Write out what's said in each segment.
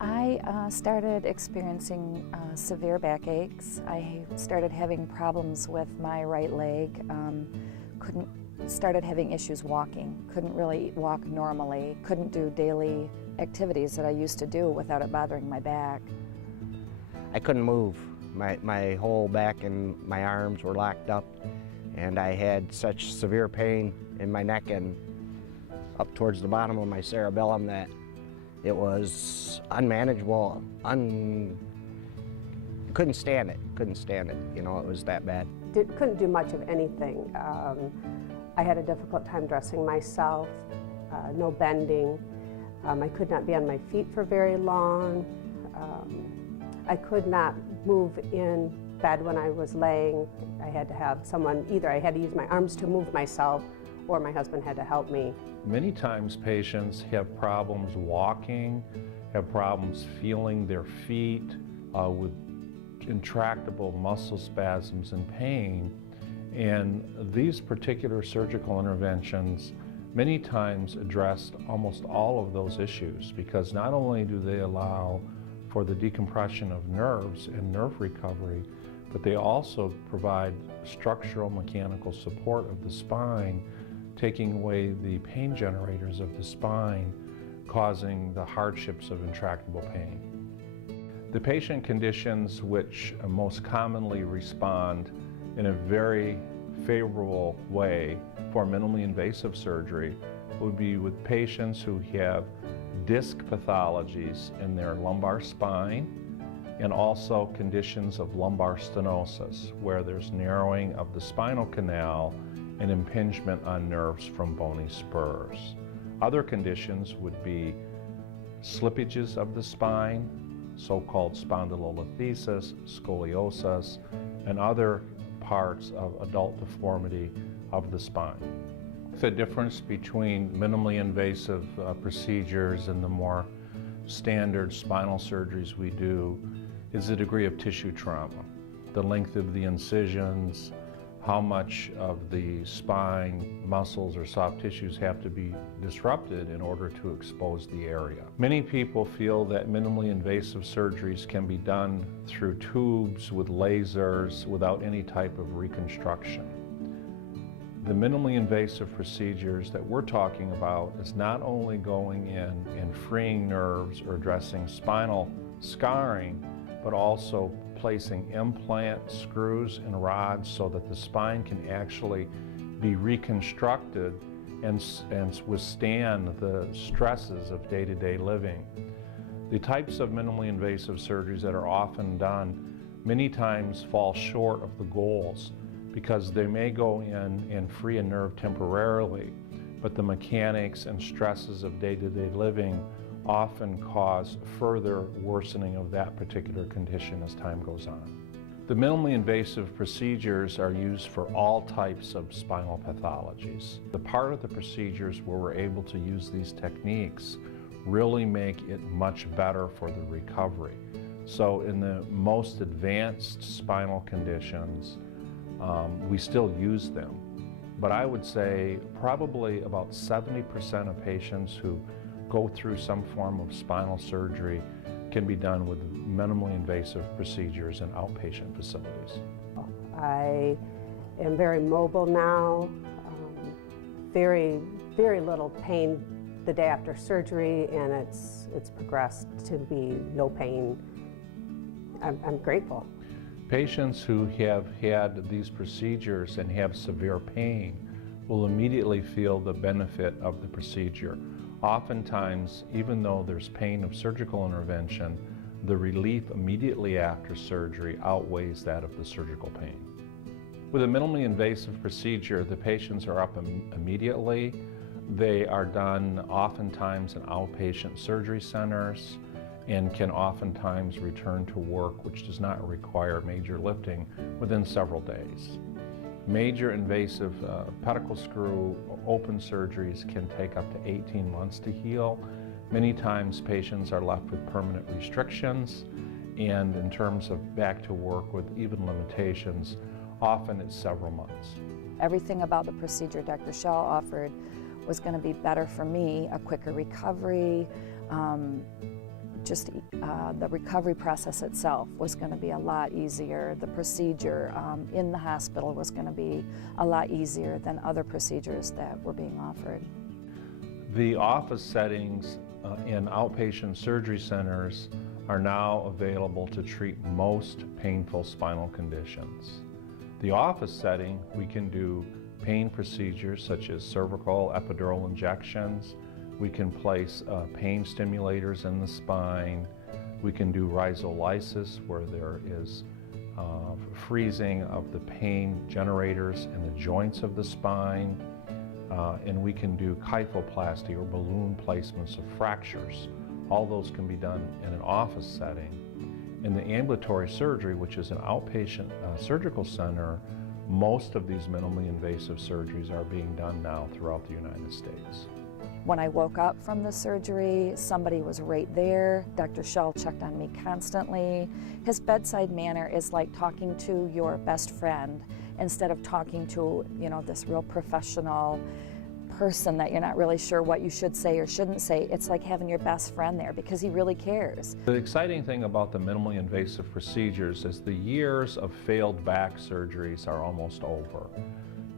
I started experiencing severe backaches. I started having problems with my right leg. Started having issues walking. Couldn't really walk normally. Couldn't do daily activities that I used to do without it bothering my back. I couldn't move. My whole back and my arms were locked up, and I had such severe pain in my neck and up towards the bottom of my cerebellum that it was unmanageable. Couldn't stand it, you know, it was that bad. Couldn't do much of anything. I had a difficult time dressing myself, no bending. I could not be on my feet for very long. I could not move in bed when I was laying. I had to have someone, either I had to use my arms to move myself or my husband had to help me. Many times patients have problems walking, have problems feeling their feet with intractable muscle spasms and pain. And these particular surgical interventions many times addressed almost all of those issues, because not only do they allow for the decompression of nerves and nerve recovery, but they also provide structural mechanical support of the spine, taking away the pain generators of the spine, causing the hardships of intractable pain. The patient conditions which most commonly respond in a very favorable way for minimally invasive surgery would be with patients who have disc pathologies in their lumbar spine, and also conditions of lumbar stenosis, where there's narrowing of the spinal canal and impingement on nerves from bony spurs. Other conditions would be slippages of the spine, so-called spondylolisthesis, scoliosis, and other parts of adult deformity of the spine. The difference between minimally invasive procedures and the more standard spinal surgeries we do is the degree of tissue trauma, the length of the incisions, how much of the spine muscles or soft tissues have to be disrupted in order to expose the area. Many people feel that minimally invasive surgeries can be done through tubes with lasers without any type of reconstruction. The minimally invasive procedures that we're talking about is not only going in and freeing nerves or addressing spinal scarring, but also placing implant screws and rods so that the spine can actually be reconstructed and withstand the stresses of day-to-day living. The types of minimally invasive surgeries that are often done many times fall short of the goals, because they may go in and free a nerve temporarily, but the mechanics and stresses of day-to-day living often cause further worsening of that particular condition as time goes on. The minimally invasive procedures are used for all types of spinal pathologies. The part of the procedures where we're able to use these techniques really make it much better for the recovery. So in the most advanced spinal conditions, we still use them. But I would say probably about 70% of patients who go through some form of spinal surgery can be done with minimally invasive procedures in outpatient facilities. I am very mobile now, very little pain the day after surgery, and it's progressed to be no pain. I'm grateful. Patients who have had these procedures and have severe pain will immediately feel the benefit of the procedure. Oftentimes, even though there's pain of surgical intervention, the relief immediately after surgery outweighs that of the surgical pain. With a minimally invasive procedure, the patients are up immediately. They are done oftentimes in outpatient surgery centers and can oftentimes return to work, which does not require major lifting, within several days. Major invasive pedicle screw open surgeries can take up to 18 months to heal. Many times patients are left with permanent restrictions, and in terms of back to work with even limitations, often it's several months. Everything about the procedure Dr. Schell offered was going to be better for me, a quicker recovery, just the recovery process itself was going to be a lot easier. The procedure in the hospital was going to be a lot easier than other procedures that were being offered. The office settings in outpatient surgery centers are now available to treat most painful spinal conditions. The office setting, we can do pain procedures such as cervical epidural injections. We can place pain stimulators in the spine. We can do rhizolysis, where there is freezing of the pain generators in the joints of the spine. And we can do kyphoplasty, or balloon placements of fractures. All those can be done in an office setting. In the ambulatory surgery, which is an outpatient surgical center, most of these minimally invasive surgeries are being done now throughout the United States. When I woke up from the surgery, somebody was right there. Dr. Schell checked on me constantly. His bedside manner is like talking to your best friend instead of talking to, this real professional person that you're not really sure what you should say or shouldn't say. It's like having your best friend there because he really cares. The exciting thing about the minimally invasive procedures is the years of failed back surgeries are almost over.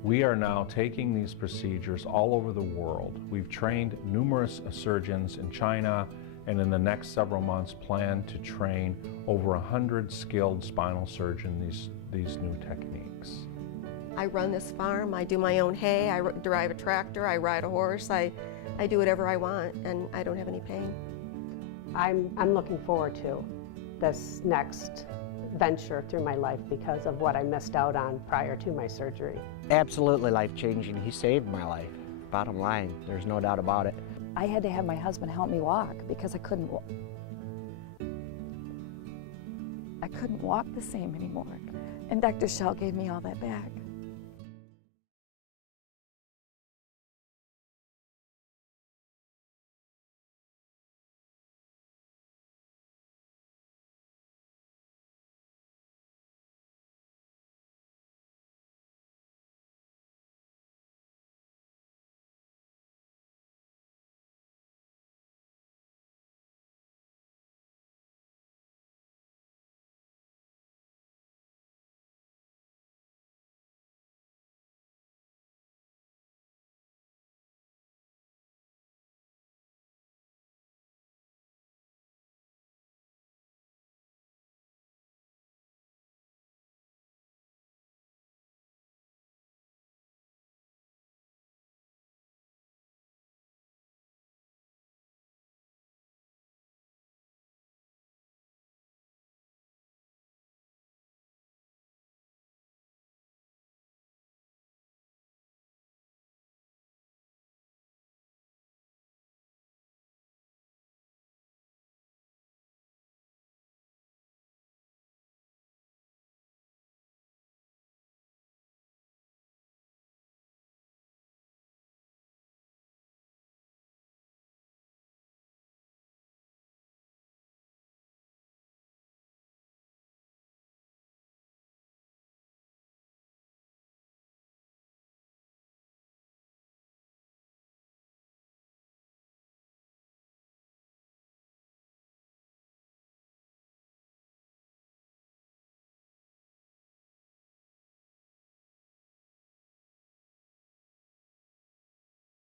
We are now taking these procedures all over the world. We've trained numerous surgeons in China, and in the next several months plan to train over 100 skilled spinal surgeons these new techniques. I run this farm, I do my own hay, I drive a tractor, I ride a horse, I do whatever I want, and I don't have any pain. I'm looking forward to this next venture through my life because of what I missed out on prior to my surgery. Absolutely life-changing. He saved my life. Bottom line, there's no doubt about it. I had to have my husband help me walk because I couldn't walk the same anymore. And Dr. Schell gave me all that back.